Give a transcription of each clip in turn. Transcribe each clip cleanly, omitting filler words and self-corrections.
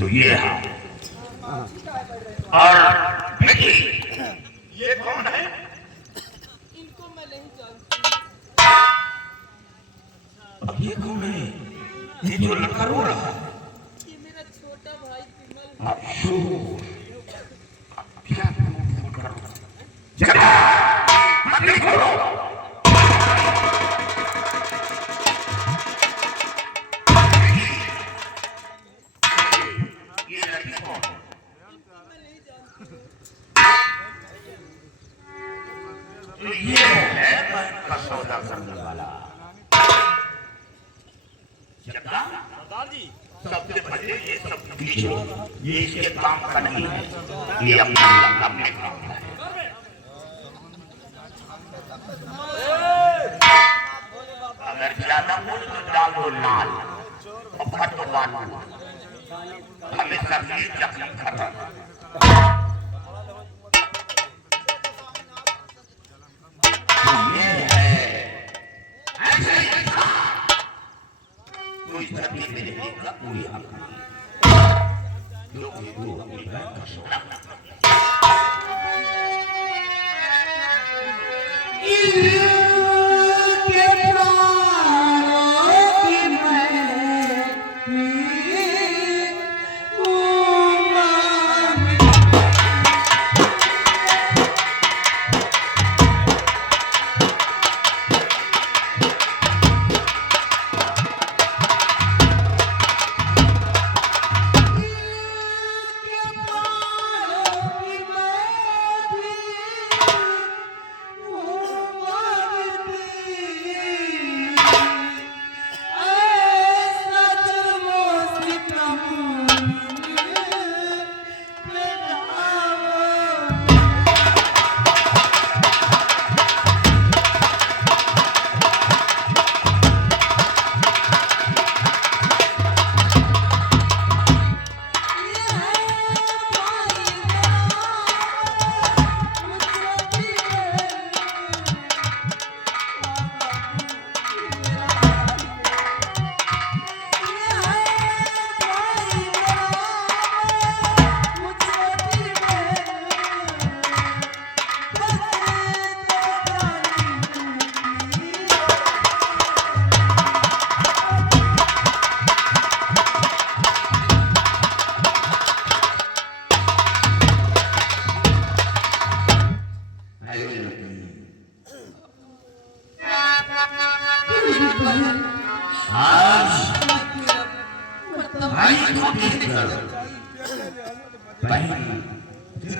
तो ये है। और देखिए ये कौन है? इनको मैं नहीं जानती। अब ये कौन है? ये जो लड़का रो रहा है ये मेरा छोटा भाई विमल है। क्या जगह मत खोलो। ये लड़की कौन? इनको मैं नहीं जानती। तो ये है बहन का सौदा करने वाला जगह। सरदार जी सबसे पहले ये सब पीछे ये इसके काम का नहीं है, ये अपना अपने काम का है। अगर ज्यादा बोल तो डाल दो लाल और फटवान हमेशा नील जख्म खत्म। ये है ऐसे ही था। कोई धरती में रहने का कोई हक नहीं। लोग हिंदू अपनी बहन का सोना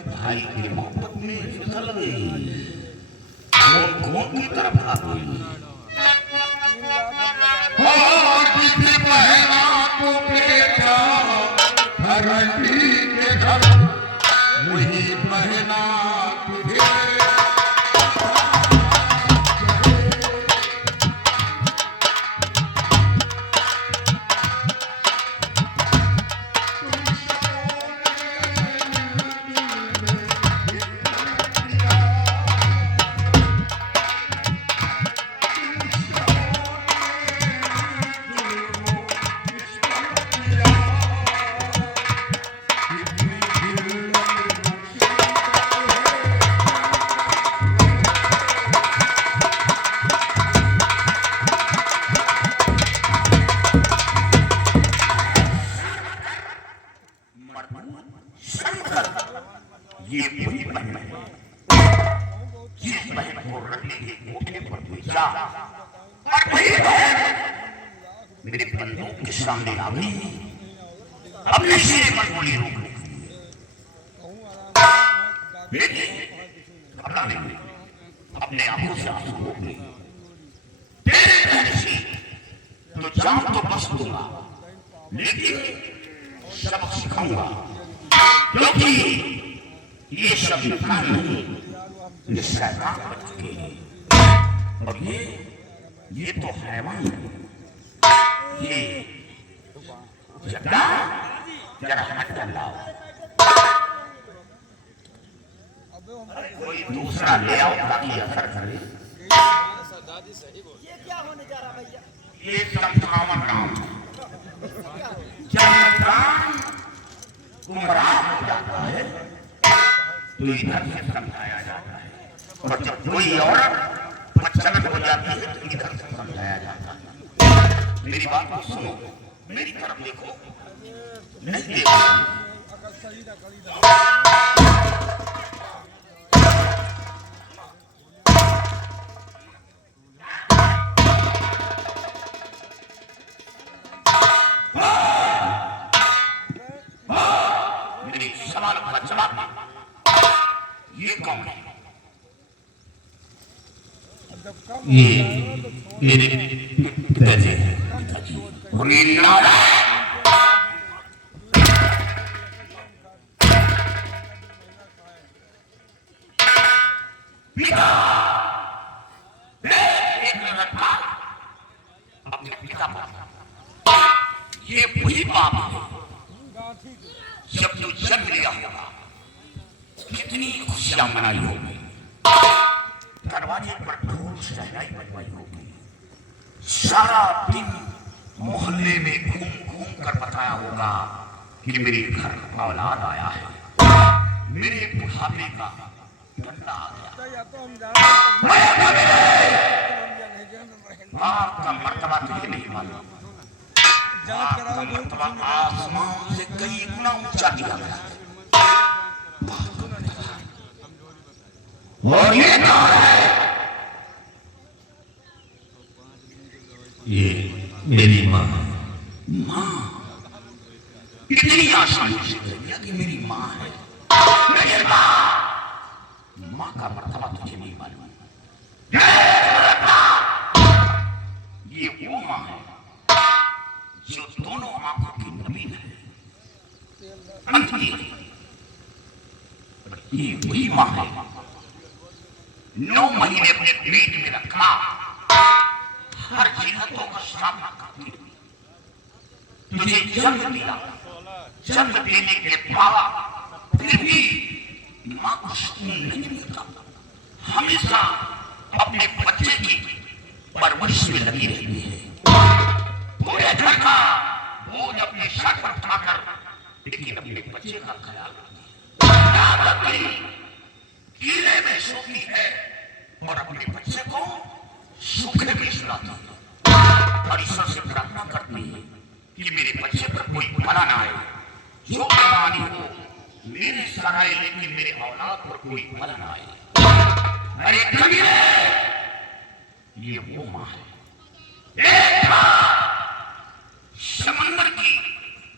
भाई की मोहब्बत में फिसल गई, वो कौन की तरफ आ गई? बहना को बेटा धरती के घर वही बहना ये पूरी बहन है। जिस बहन को रखने के कोठे पर भेजा और वही बहन मेरे बंदूक के सामने आ गई, अपने सिरे पर गोली रोक ली। घबरा नहीं, अपने आंखों से आंसू रोक ली। तेरे बहन से तो जान तो बस दूंगा, लेकिन सबक सिखाऊंगा, क्योंकि ये सब इंसान नहीं, ये शैतान बन चुके हैं। और ये तो हैवान है। ये जरा हाथ लाओ, कोई दूसरा ले आओ ताकि असर करे। ये क्या होने जा रहा भैया? ये चमकावन राम, चमकावन गुमराह हो जाता है तो इधर से समझाया जाता है, और जब कोई औरत प्रचलित हो जाती है तो इधर से समझाया जाता है। मेरी बात को सुनो, मेरी तरफ देखो, नहीं देखो। मेरी सवाल का जवाब ये कौन है? ये मेरे पिताजी हैं। उन्हें नारायण पिता, एक लड़का अपने पिता पर, ये वही बाप है जब तू जन्म लिया होगा कितनी खुशियां मनाई होगी, दरवाजे पर ढोल शहनाई बजवाई होगी, सारा दिन मोहल्ले में घूम घूम कर बताया होगा कि मेरे घर औलाद आया है, मेरे बुढ़ापे का बंदा आ गया। आपका मर्तबा तुझे नहीं मालूम, आपका मर्तबा आसमान से कई गुना ऊंचा दिया गया। और ये कौन है? ये मेरी माँ। माँ कितनी आसानी से कह दिया कि मेरी माँ है। मेरी माँ, माँ का मर्तबा तुझे नहीं मालूम। ये वो माँ है जो दोनों आंखों की नमी है, अंधी है। ये वही माँ है 9 महीने अपने पेट में रखा, हर जिन्नतों का सामना करती है, तुझे जन्म दिया, जन्म देने के बाद फिर भी माँ को सुकून नहीं मिलता, हमेशा अपने बच्चे की परवरिश में लगी रहती है। पूरे घर का बोझ अपने सर पर उठाकर लेकिन अपने बच्चे का ख्याल रखती है, कीले में सोती है और अपने बच्चे को सूखे में सुलाती है, और ईश्वर से प्रार्थना करती है कि मेरे बच्चे पर कोई भला ना आए, जो बीमारी हो मेरे सराय, लेकिन मेरे औलाद पर कोई भला ना आए। अरे कबीरे, ये वो माँ है। समंदर की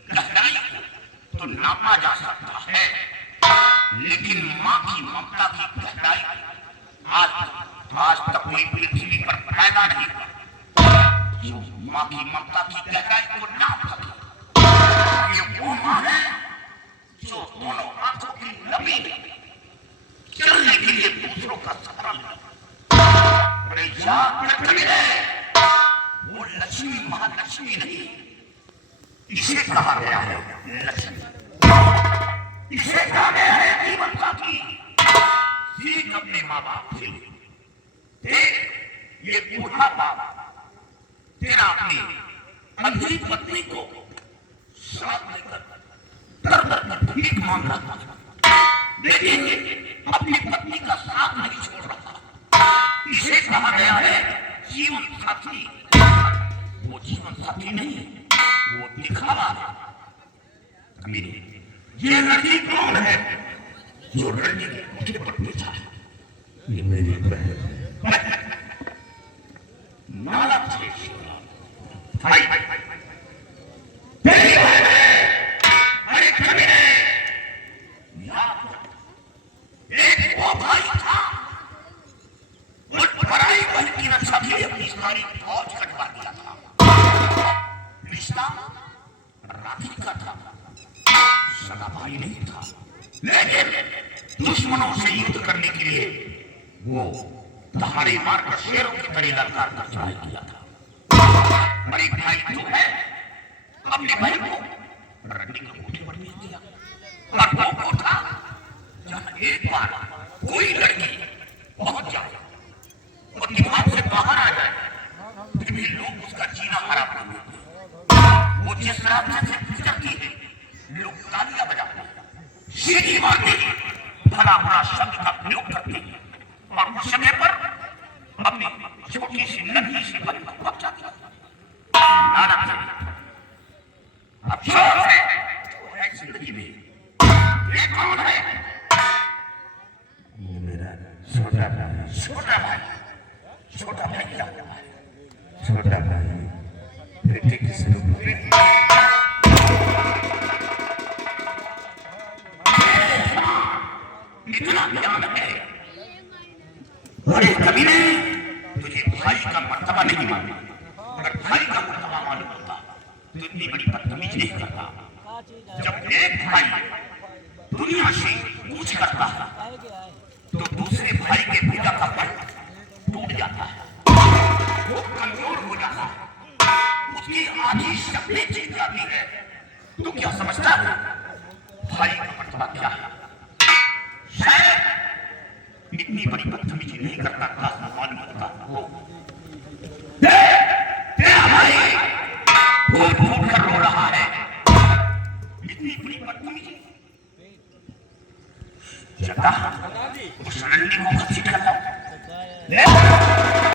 गहराई को तो नापा जा सकता है, लेकिन माँ की ममता की गहराई आज तक कोई पृथ्वी पर पैदा नहीं हुआ जो माँ की ममता की गहराई को नाप सके। ये वो माँ है जो दोनों आंखों की नमी चलने के लिए दूसरों का सहारा ले। अरे याद रखिए, वो लक्ष्मी महालक्ष्मी नहीं, इसे कहा गया है लक्ष्मी, इसे कहा गया है जीवन साथी। सीख अपने माँ बाप से, देख ये बूढ़ा बाप तेरा अपनी अंधी पत्नी को साथ लेकर दर दर पर भीख मांग रहा था, लेकिन अपनी पत्नी का साथ नहीं छोड़ रहा। इसे कहा गया है जीवन साथी। वो जीवन साथी नहीं, वो दिखावा है। मेरे ये लड़की कौन है जो लड़की के कोठे पर बैठा है? ये मेरी बहन नाला थे। भाई तेरी बहन है। अरे कबीरे, एक वो भाई था, उस पराई बहन की रक्षा के लिए अपनी सारी फौज कटवा दिया था। रिश्ता राखी का था, सगा भाई नहीं था, लेकिन दुश्मनों से युद्ध करने के लिए वो दहाड़े मारकर शेरों की तरह ललकार कर चढ़ाई किया था। बड़े भाई तू है, अपने भाई को रंडी के कोठे पर भेज दिया, और वो कोठा जहां एक बार कोई लड़की पहुंच जाए और दिमाग से बाहर आ जाए, फिर भी लोग उसका जीना हराम कर देते। वो जिस रास्ते से गुजरती है, लोग तालियां बजाते हैं, सीधी मारते हैं, भला बुरा शब्द का प्रयोग करते हैं और उस जगह पर अपनी छोटी सी नन्ही सी बहन को पक जाती है। नाना अफसोस है जो है जिंदगी में, ये कौन है? ये मेरा छोटा भाई। छोटा भाई? छोटा भाई क्या हुआ है? छोटा भाई बेटे किस रूप में? इतना ज्ञान है, अरे कबीरे तुझे भाई का मर्तबा नहीं मालूम। अगर भाई का मर्तबा मालूम होता तो इतनी बड़ी बदतमीजी नहीं करता। जब एक भाई दुनिया से कूच करता है तो दूसरे भाई के पिता का पेट टूट जाता है, वो कमजोर हो जाता है, उसकी आधी शक्ति चीज जाती है। तो क्या समझता है भाई का मर्तबा क्या है? शायद इतनी बड़ी बदतमीजी नहीं करता था, मालूम होता वो तेरा भाई वो फूट कर रो रहा है। इतनी बड़ी बदतमीजी जगह उस रंडी को घसीट कर लाओ।